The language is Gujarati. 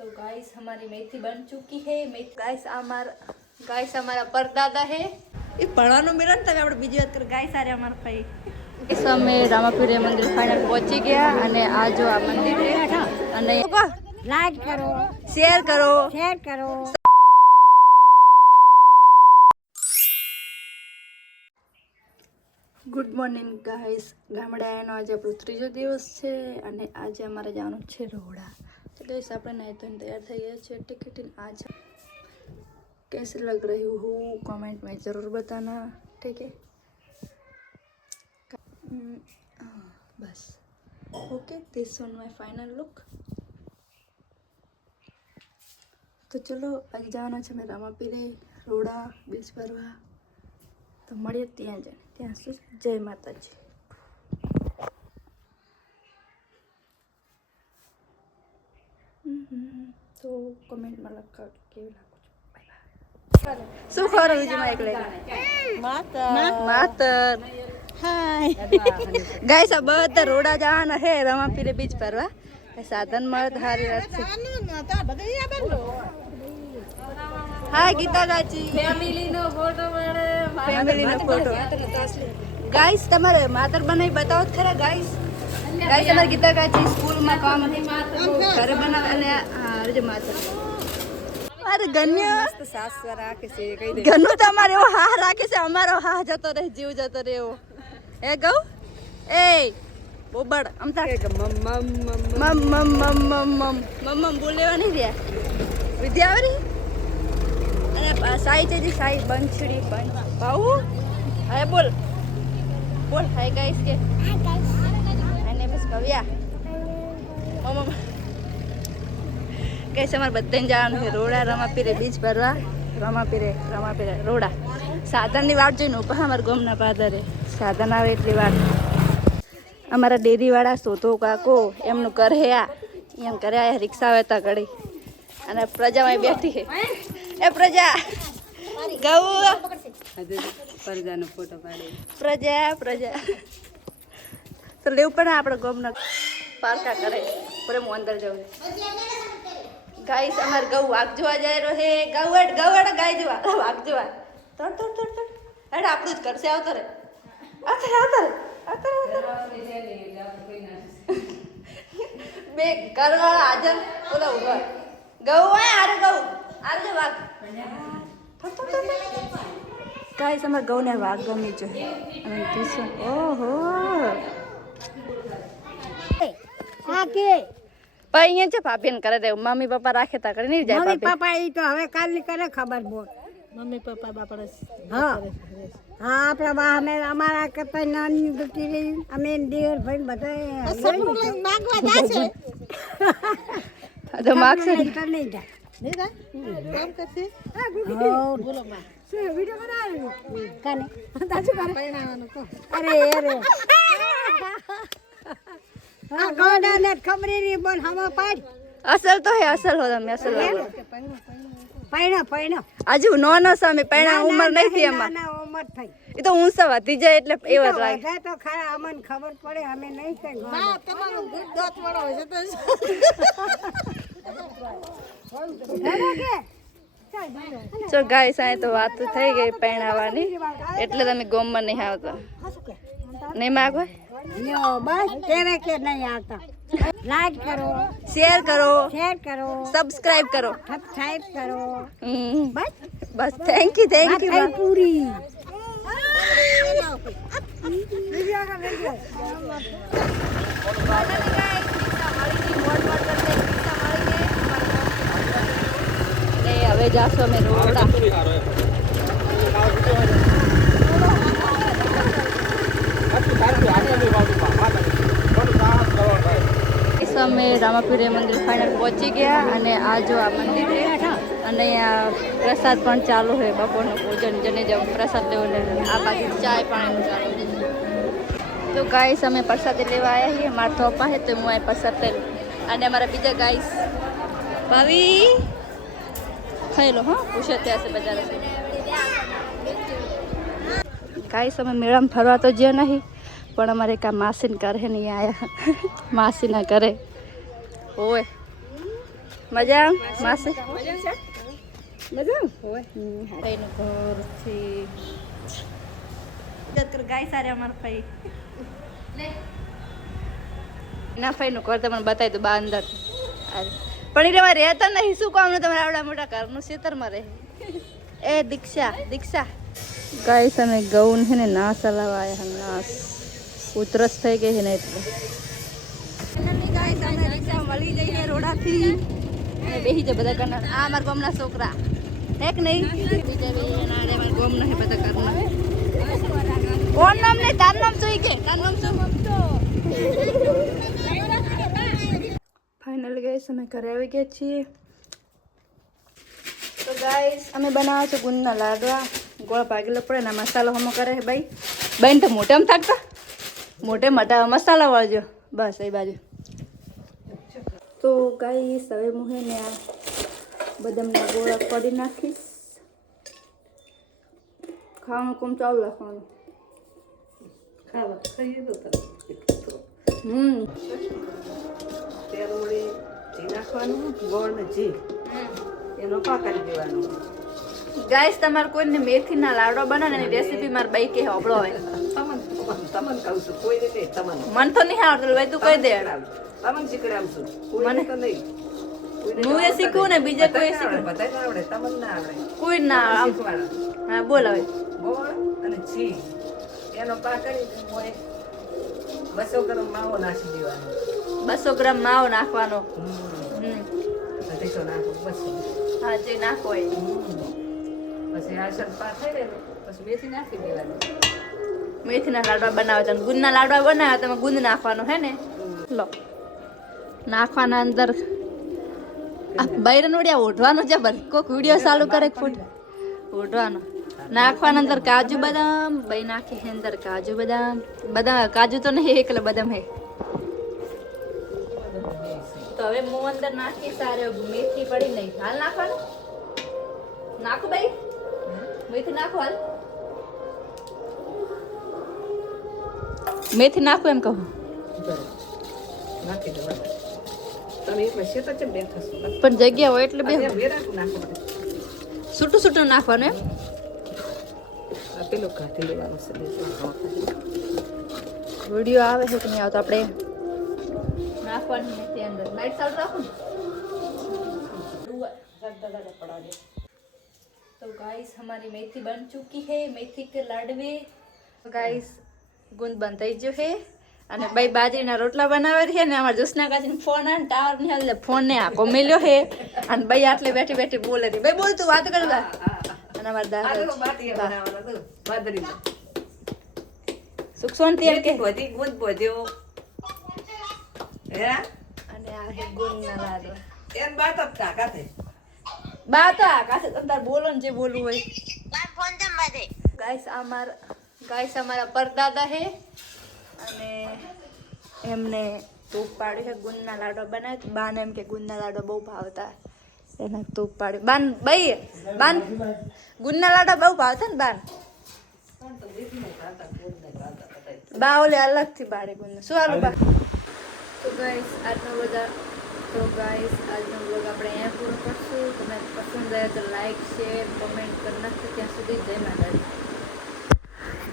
तो गाइस हमारी मेथी बन चुकी है। गाइस हमारा परदादा है। ये पढ़ानो मेरा तब આપણે બીજી વાત કર ગાઈસ આરે અમાર ભાઈ इस समय रामापीर मंदिर फाइनल पहुंची गया અને આ જો આ મંદિર છે અને लाइक करो, शेयर करो। ગુડ મોર્નિંગ ગાઈસ, ગામડાનો આજે આપણો ત્રીજો દિવસ છે અને આજે અમારે જવાનું છે રોડા। तो गाइस આપણે નાઈ ધોઈને તૈયાર થઈ ગયા છે टिकट आज कैसे लग रही हूँ कमेंट में ज़रूर बताना, ठीक है। बस okay, this one my final look. तो चलो आज जाना है मैं रामापीरे रोड़ा बीच भरवा। तो મળીએ ત્યાં જઈને। ત્યાં સુધી જય માતાજી। તો કમેન્ટમાં લખાવ કેવું લાગુ છું। Bye bye. શું ખબર બીજું એકલે માતર હાય ગાઈસ આ બધા રોડા જવાના હે રામાપીરે બીચ ભરવા। સાધન મળે તો સારી વાત છે। हाय गीता काची फैमिली नो फोटो મળે फैमिली नो फोटो गाइस તમારે માતર બનાવી બતાવો ખરા ગાइस અમાર ગીતા કાची સ્કૂલ માં કામ ઘરે બનાવે અને આ જે માતર અરે ગન્યા મસ્ત સાસ રાખે છે કહી દે ગન્નુ તમારે એવો હા રાખે છે અમારો હા જતો રહે જીવ જતો રહે એવો એ ગૌ એ બોબડ અમતા મમ બોલેવા નહીં રહ્યા વિદ્યાવરી साई चाहिए साई बंछड़ी बन बाऊ हाय बोल हाय गाइस के અને બસ કવિયા મમ્મા કઈ સમર બધાને જવાનું છે રોડા રામાપીરે બીચ ભરવા। રામાપીરે રોડા સાધનની વાટ જોઈને ઉભા અમારા ગામના પાદરે સાધન આવે એટલી વાત। અમારા ડેરીવાળા સોતો કાકો એમનું ઘર હે આ એમ ઘરે આયા રિક્ષા આવે તા ઘડી અને પ્રજામાં બેઠી છે। ए प्रजा गौ प्रजाનો ફોટો પાડે પ્રજા તો લેવ પણ આપણે ગોમનો પારકા કરે પર હું અંદર જાઉં ગાઈસ અમાર ગૌ વાગ જોવા જાય રહ્યો હે ગવડ ગાય જોવા વાગ જોવા તડ હેડ આપણું જ કરશે આવતો રે બે કરવા હાજર બોલો ઉભા ગૌ આરે ગૌ आरे वाग गाइस हमार गौ ने वाग गमी जो है અને ટીશન ઓહો આકે પણ અહીંયા છે ભાભીને કરે દે મમ્મી પપ્પા રાખે તા કરે નહીં જાય મમ્મી પપ્પા ઈ તો હવે કાલની કરે ખબર બોલ મમ્મી પપ્પા બાપડે હા હા આપણા બા અમે અમારા કરતા નાની દુટી રહી અમે દેર ભાઈ બધા સપનું લઈને માંગવા જાશે તો માગશે નહીં જા નહીં જા કામ કરશે હા બોલો માં સે વિડિયો બનાવ્યો કાને દાજુ કરે પૈણાવાનો તો અરે હા ગોડા ને ખબરી ની બોલ હમા પાડ અસલ તો હે અસલ હો તમે અસલ પૈણા આજુ નોનો સામે પૈણા ઉંમર નહીં થી એમાં ના ઉંમર થઈ એ તો ઊંચા વધી જાય એટલે એવા જ લાગે તો ખરા અમને ખબર પડે અમે નહીં કઈ હા તમારો દોત વાળો હોય છે તો જો ગાઈસ આ તો વાત થઈ ગઈ પૈણાવાની એટલે તમે ગોમમાં નહીં આવતા નહીં માગો લ્યો બસ કેવે કે નહીં આવતા લાઈક કરો શેર કરો સબસ્ક્રાઇબ કરો બસ થેન્ક યુ પૂરી હવે જાશો અમે રોડા અમે રામાપીરે મંદિર ફાઇનલ પહોંચી ગયા અને આ જો આ મંદિર છે અને અહીંયા પ્રસાદ પણ ચાલુ છે બપોરનું ભોજન જેને જેમ પ્રસાદ લેવો લે આ બાજુ ચાય પાણીનું ચાલુ છે। તો ગાઈસ અમે પ્રસાદ લેવા આવ્યા છીએ મારા પપ્પા છે તો હું અહીં પ્રસાદ લઈ અને અમારા બીજા ગાઈસ ભાવી ખાઈ લો હા પૂછે ત્યાં છે બજાર ગાઈસ અમે મેળામાં ફરવા તો જ્યાં નહીં પણ અમારે એક આ માસીને ઘરે નહીં આવ્યા માસીના ઘરે ઓય મજા માસે મજા ભાઈનું ઘર છે ગાય સારે અમારા ભાઈ ના ભાઈનું ઘર તમને બતાવી દો બા અંદર પણ એ તમારે રહેતા નહીં શું કામનું તમારે આવડા મોટા ઘરનું ખેતરમાં રહે એ દીક્ષા ગાય અમે ગૌન છે ને નાસ હલાવા આવ્યા નાસ ઉતરસ થઈ ગઈ છે ને એટલે મળી જઈએ રોડાથી બેસી જાય બધા કરના આ અમારા ગામના છોકરા એક નહીં બીજા અમારા ગામના છે બધા કરના કોણ નામ નહીં તાર નામ જોઈ કે તાર નામ શું ફાઇનલ ગાઈસ અમે ઘરે આવી ગયા છીએ તો ગાઈસ અમે બનાવ્યા છે ગુંદના લાડવા ગોળ ભાગેલો પડે ને મસાલો હમો કરે છે ભાઈ બેન તો મોટામાં થાકતા મોટે મોટા મસાલા વાળજો બસ એ બાજુ તો ગાઈસ હવે હું હે ને આ બદામના ગોળા કરી નાખીશ ખાવાનું કોમ ચાલુ રાખવાનું ખાવા ખાઈએ તો તેલ વળી ઘી નાખવાનું ગોળ ને ઘી એનો પાકારી દેવાનું ગાઈસ તમારે કોઈને મેથીના લાડવા બનાવે ને રેસીપી માર બાઈ કે હોબળો હોય તમને કહું છું કોઈને નહીં તમને મન તો નહીં આવડતું ભાઈ તું કહી દે તમને શીખડાવું છું કોઈને તો નહીં હું એ શીખું ને બીજા કોઈ શીખું બધાને આવડે તમને ના આવડે કોઈ ના શીખવાડો હા બોલ હવે ગોળ અને ઘી એનો પાકડી 200 ગ્રામ માવો નાખી દેવાનો 200 ગ્રામ માવો નાખવાનો અઢીસો નાખો 200 હા જે નાખો એ પછી આ સરપા થઈ રહે પછી મેથી નાખી દેવાની મેથીના લાડવા બનાવે તમે ગુંદના લાડવા બનાવ્યા તમે ગુંદ નાખવાનો હે ને લો નાખવાના અંદર આ બૈરન ઓડિયા ઓઢવાનું જબર કોક વિડીયો ચાલુ કરે ફૂટ ઓઢવાનો નાખવાના અંદર કાજુ બદામ બઈ નાખી હે અંદર કાજુ બદામ કાજુ તો નહીં એકલા બદામ હે તો હવે હું અંદર નાખી સારે મેથી પડી નહીં હાલ નાખવાનું નાખો ભાઈ મેથી નાખો હાલ મેથી નાખો એમ કહું નાખી દેવાનું તમે એકલા શેતા છે બે થશો પણ જગ્યા હોય એટલે બે વેરાતું નાખો છૂટું નાખવાનું એમ પેલું કાઢી લેવાનું છે વિડીયો આવે છે કે નહીં આવતો આપણે નાખવાની મેથી અંદર લાઈટ ચાલુ રાખો ને तो गाइस हमारी मेथी बन चुकी है मेथी के लाडवे गाइस गुंद बनता ही जो है અને ભાઈ બાજરીના રોટલા બનાવે છે ને અમાર જોસના કાચીને ફોન આવે ને ટાવર ની હાલે ફોન ને આકો મેલ્યો હે અને ભાઈ આટલે બેઠી બેઠી બોલે છે ભાઈ બોલ તું વાત કર દા અને અમાર દાદા બાટીયા બનાવવાનો તો બાદરીનો સુખ શાંતિ એમ કે બધી ગુંદ બોધ્યો હે અને આ હે ગુંદના લાડવા એન બાત જ કાકા છે બા તો આકાશે તમ તાર બોલો ને જે બોલવું હોય ફોન જમ બાદે ગાઈસ અમારા પરદાદા હે અને એમને તૂપ પાડ્યું છે ગુંદના લાડવા બનાવ્યા બાને એમ કે ગુંદના લાડવા બહુ ભાવતા એને તૂપ પાડ્યું બાન ગુંદના લાડવા બહુ ભાવતા ને બા ઓલે અલગથી પાડે ગુંદ શું હાલું બા તો ગાઈસ આજનો બ્લોગ આપણે અહીંયા પૂરો કરશું તમને પસંદ આવે તો લાઈક શેર કમેન્ટ કરી નાખજો ત્યાં સુધી જય માતાજી